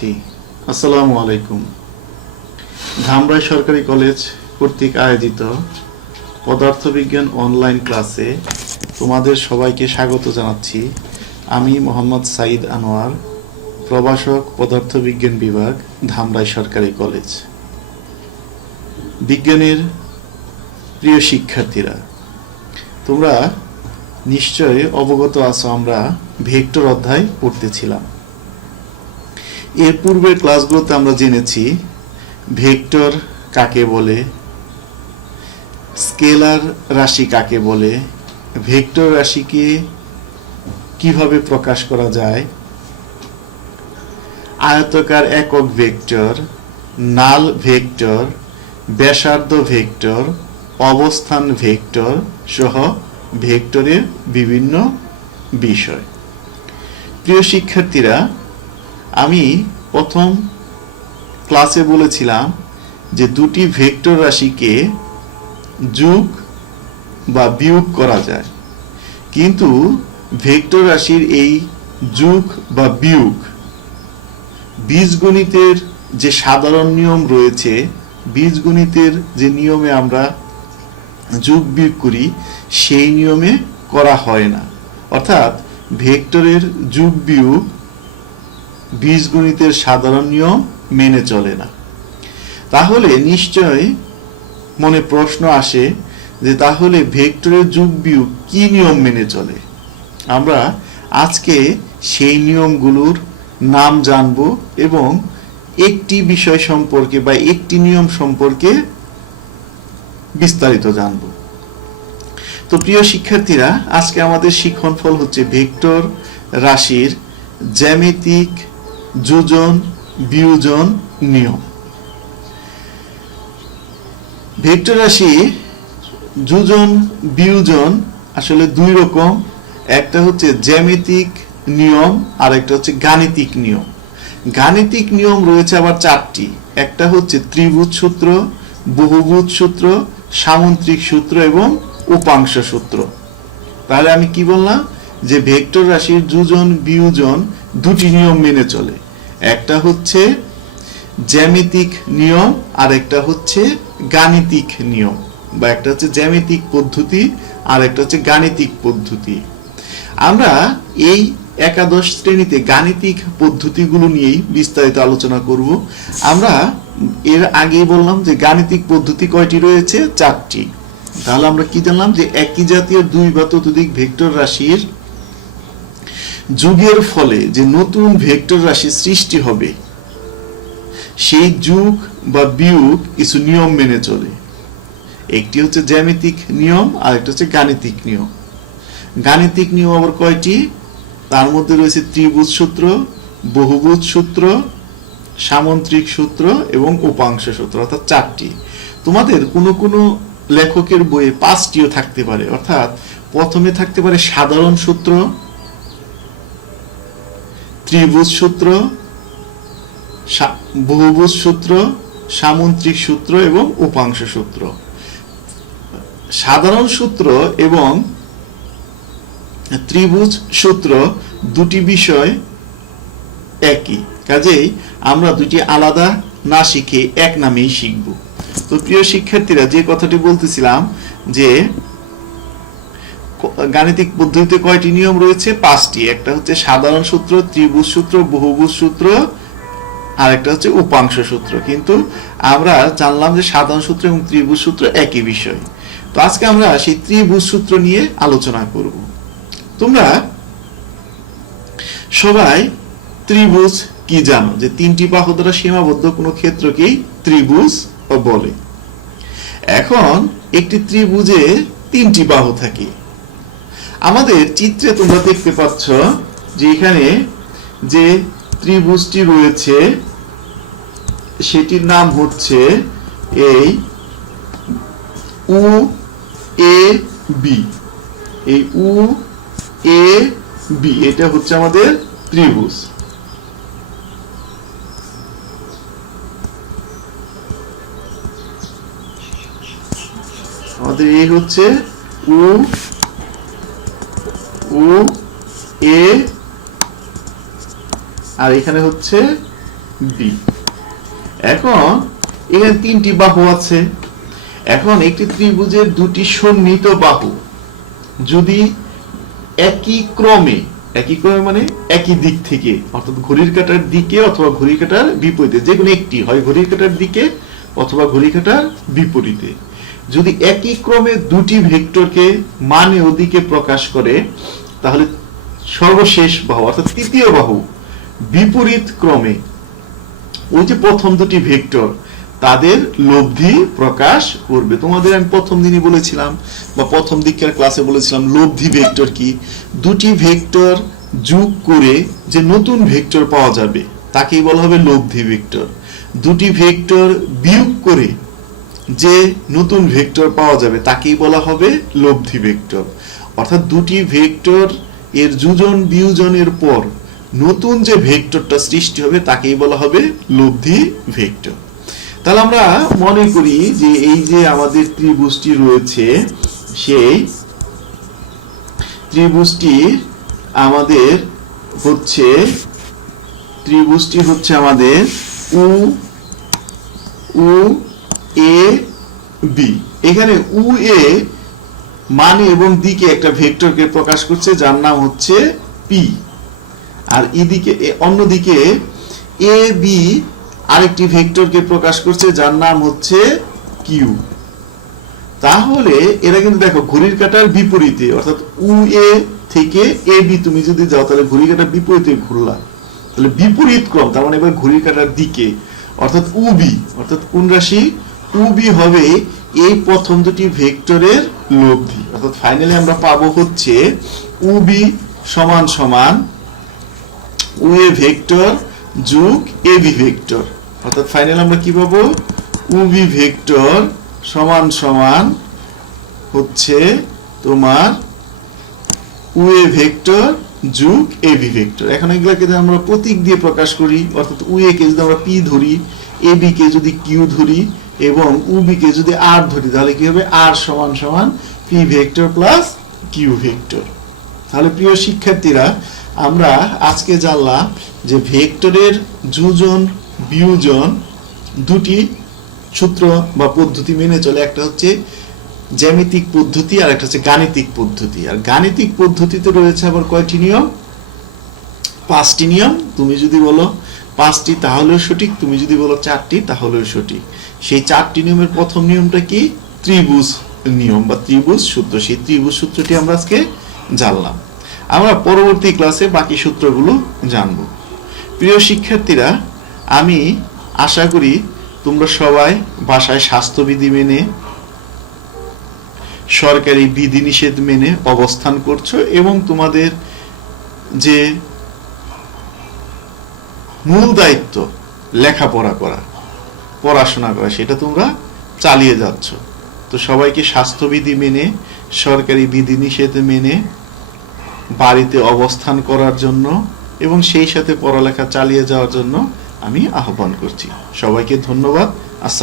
শিক্ষার্থী, আসসালামু আলাইকুম। ধামরাই সরকারি কলেজ কর্তৃক আয়োজিত পদার্থবিজ্ঞান অনলাইন ক্লাসে তোমাদের সবাইকে স্বাগত জানাচ্ছি। আমি মোহাম্মদ সাইদ আনোয়ার, প্রভাষক, পদার্থবিজ্ঞান বিভাগ, ধামরাই সরকারি কলেজ। বিজ্ঞানের প্রিয় শিক্ষার্থীরা, তোমরা নিশ্চয়ই অবগত আছো আমরা ভেক্টর অধ্যায় পড়তেছিলাম। এর পূর্বের ক্লাসগুলোতে আমরা জেনেছি ভেক্টর কাকে বলে, স্কেলার রাশি কাকে বলে, ভেক্টর রাশিকে কিভাবে প্রকাশ করা যায়, আয়তাকার একক ভেক্টর, নাল ভেক্টর, ব্যাসার্ধ ভেক্টর, অবস্থান ভেক্টর সহ ভেক্টরের বিভিন্ন বিষয়। প্রিয় শিক্ষার্থীরা, আমি প্রথম ক্লাসে বলেছিলাম যে দুটি ভেক্টর রাশিকে যোগ বা বিয়োগ করা যায়, কিন্তু ভেক্টর রাশির এই যোগ বা বিয়োগ বীজগণিতের যে সাধারণ নিয়ম রয়েছে, বীজগণিতের যে নিয়মে আমরা যোগ বিয়োগ করি সেই নিয়মে করা হয় না। অর্থাৎ ভেক্টরের যোগ বিয়োগ বীজগণিতের সাধারণ নিয়ম মেনে চলে না। তাহলে নিশ্চয় মনে প্রশ্ন আসে যে তাহলে ভেক্টরের যোগ বিয়োগ কি নিয়ম মেনে চলে। আমরা আজকে সেই নিয়মগুলোর নাম জানব এবং একটি বিষয় সম্পর্কে বা একটি নিয়ম সম্পর্কে বিস্তারিত জানব। তো প্রিয় শিক্ষার্থীরা, আজকে আমাদের শিক্ষণফল হচ্ছে ভেক্টর রাশির জ্যামিতিক যোজন বিয়োজন নিয়ম। ভেক্টর রাশি যোজন বিয়োজন আসলে দুই রকম, একটা হচ্ছে জ্যামিতিক নিয়ম আর একটা হচ্ছে গাণিতিক নিয়ম। গাণিতিক নিয়ম রয়েছে আবার চারটি, একটা হচ্ছে ত্রিভুজ সূত্র, বহুভুজ সূত্র, সামুদ্রিক সূত্র এবং উপাংশ সূত্র। তাহলে আমি কি বললাম যে ভেক্টর রাশির যোজন বিয়োজন দুটি নিয়ম মেনে চলে, একটা হচ্ছে জ্যামিতিক নিয়ম আর একটা হচ্ছে গাণিতিক নিয়ম, বা একটা হচ্ছে জ্যামিতিক পদ্ধতি আর একটা হচ্ছে গাণিতিক পদ্ধতি। আমরা এই একাদশ শ্রেণীতে গাণিতিক পদ্ধতিগুলো নিয়েই বিস্তারিত আলোচনা করব। আমরা এর আগেই বললাম যে গাণিতিক পদ্ধতি কয়টি রয়েছে? চারটি। তাহলে আমরা কি জানলাম যে একই জাতীয় দুই বা ততোধিক ভেক্টর রাশির যোগের ফলে যে নতুন ভেক্টর রাশি সৃষ্টি হবে সেই যোগ বা বিয়োগ কিছু নিয়ম মেনে চলে। একটি হচ্ছে জ্যামিতিক নিয়ম আর একটা হচ্ছে গাণিতিক নিয়ম। গাণিতিক নিয়ম আবার কয়টি? তার মধ্যে রয়েছে ত্রিভুজ সূত্র, বহুভুজ সূত্র, সামুদ্রিক সূত্র এবং উপাংশ সূত্র, অর্থাৎ চারটি। তোমাদের কোনো কোনো লেখকের বইয়ে পাঁচটিও থাকতে পারে। অর্থাৎ প্রথমে থাকতে পারে সাধারণ সূত্র, ত্রিভুজ সূত্র, বহুভুজ সূত্র, সামুদ্রিক সূত্র এবং উপাংশ সূত্র। সাধারণ সূত্র এবং ত্রিভুজ সূত্র দুটি বিষয় একই, কাজেই আমরা দুটি আলাদা না শিখে এক নামেই শিখব। তো প্রিয় শিক্ষার্থীরা, যে কথাটি বলতেছিলাম যে গাণিতিক পদ্ধতিতে কয়টি নিয়ম রয়েছে? পাঁচটি। একটা হচ্ছে সাধারণ সূত্র, ত্রিভুজ সূত্র, বহুভুজ সূত্র আর একটা হচ্ছে উপাংশ সূত্র। কিন্তু আমরা জানলাম যে সাধারণ সূত্র এবং ত্রিভুজ সূত্র একই বিষয়। তো আজকে আমরা সেই ত্রিভুজ সূত্র নিয়ে আলোচনা করব। তোমরা সবাই ত্রিভুজ কি জানো? যে তিনটি বাহু দ্বারা সীমাবদ্ধ কোনো ক্ষেত্রকেই ত্রিভুজ বলে। এখন একটি ত্রিভুজে তিনটি বাহু থাকে। আমাদের চিত্রে তোমরা দেখতে পাচ্ছ যে এখানে যে ত্রিভুজটি রয়েছে সেটির নাম হচ্ছে এই উ এ বি। এই উ এ বি এটা হচ্ছে আমাদের ত্রিভুজ। আমাদের এই হচ্ছে উ উ এ আর এখানে হচ্ছে বি। এখন এখানে তিনটি বাহু আছে। এখন একটি ত্রিভুজের দুটি সন্নিহিত বাহু যদি একই ক্রমে মানে একই দিক থেকে, অর্থাৎ ঘড়ির কাঁটার দিকে অথবা ঘড়ির কাঁটার বিপরীতে, যে কোনো একটি হয় ঘড়ির কাঁটার দিকে অথবা ঘড়ির কাঁটার বিপরীতে, যদি একই ক্রমে দুটি ভেক্টরকে মানে ও দিকে প্রকাশ করে, তাহলে সর্বশেষ বাহু অর্থাৎ তৃতীয় বাহু বিপরীত ক্রমে ওই যে প্রথম দুটি ভেক্টর তাদের লব্ধি প্রকাশ করবে। তোমাদের আমি প্রথম দিনই বলেছিলাম বা প্রথম দিকের ক্লাসে বলেছিলাম লব্ধি ভেক্টর কি, দুটি ভেক্টর যোগ করে যে নতুন ভেক্টর পাওয়া যাবে তাকেই বলা হবে লব্ধি ভেক্টর। দুটি ভেক্টর বিয়োগ করে যে নতুন ভেক্টর পাওয়া যাবে তাকেই বলা হবে লব্ধি ভেক্টর। অর্থাৎ দুটি ভেক্টর এর যোজন বিয়োজনের পর নতুন যে ভেক্টরটা সৃষ্টি হবে তাকেই বলা হবে লব্ধি ভেক্টর। তাহলে আমরা মনে করি যে এই যে আমাদের ত্রিভুজটি রয়েছে, সেই ত্রিভুজটি আমাদের হচ্ছে আমাদের উ এ বি। এখানে উ এ মানে এবং দিকে একটা ভেক্টরকে প্রকাশ করছে যার নাম হচ্ছে পি, আর এদিকে অন্যদিকে এ বি আরেকটি ভেক্টরকে প্রকাশ করছে যার নাম হচ্ছে কিউ। তাহলে এরা কিন্তু দেখো ঘড়ির কাঁটার বিপরীতে, অর্থাৎ উ এ থেকে এ বি তুমি যদি যাও তাহলে ঘড়ির কাঁটার বিপরীতে ঘুরলা, তাহলে বিপরীত ক্রম, তার মানে এবার ঘড়ির কাঁটার দিকে, অর্থাৎ উ বি, অর্থাৎ কোন রাশি উ বি হবে এই প্রথম দুটি ভেক্টরের লব্ধি। অর্থাৎ ফাইনালি আমরা পাবো হচ্ছে উ বি সমান সমান উ এ ভেক্টর যোগ এ বি ভেক্টর। অর্থাৎ ফাইনালি আমরা কি পাবো, উ বি ভেক্টর সমান সমান হচ্ছে তোমার উ এ ভেক্টর যোগ এ বি ভেক্টর। এখন এগুলাকে যদি আমরা প্রতীক দিয়ে প্রকাশ করি, অর্থাৎ উ এ কে যদি আমরা পি ধরি, এ বি কে যদি কিউ ধরি এবং উ বি কে যদি আর ধরি, তাহলে কি হবে আর সমান সমান P vector plus Q vector. তাহলে প্রিয় শিক্ষার্থীরা, আমরা আজকে জানলাম যে ভেক্টরের যোজন বিয়োজন দুটি সূত্র বা পদ্ধতি মেনে চলে। একটা হচ্ছে জ্যামিতিক পদ্ধতি আর একটা হচ্ছে গাণিতিক পদ্ধতি। আর গাণিতিক পদ্ধতিতে রয়েছে আবার কয়টি নিয়ম, 5টি নিয়ম। তুমি যদি বলো 5টি তাহলেও সঠিক, তুমি যদি বলো 4টি তাহলেও সঠিক। সেই 4টি নিয়মের প্রথম নিয়মটা কি, ত্রিভুজ নিয়ম বা ত্রিভুজ সূত্র। সেই ত্রিভুজ সূত্রটি আমরা আজকে জানলাম। আমরা পরবর্তী ক্লাসে বাকি সূত্রগুলো জানব। প্রিয় শিক্ষার্থীরা, আমি আশা করি তোমরা সবাই বাসায় স্বাস্থ্যবিধি মেনে, সরকারি বিধিনিষেধ মেনে অবস্থান করছো এবং তোমাদের যে মূল দায়িত্ব লেখাপড়া করা, পড়াশোনা করা, সেটা তোমরা চালিয়ে যাচ্ছ। তো সবাইকে স্বাস্থ্যবিধি মেনে, সরকারি বিধিনিষেধ মেনে বাড়িতে অবস্থান করার জন্য এবং সেই সাথে পড়ালেখা চালিয়ে যাওয়ার জন্য আমি আহ্বান করছি। সবাইকে ধন্যবাদ। আসসালাম।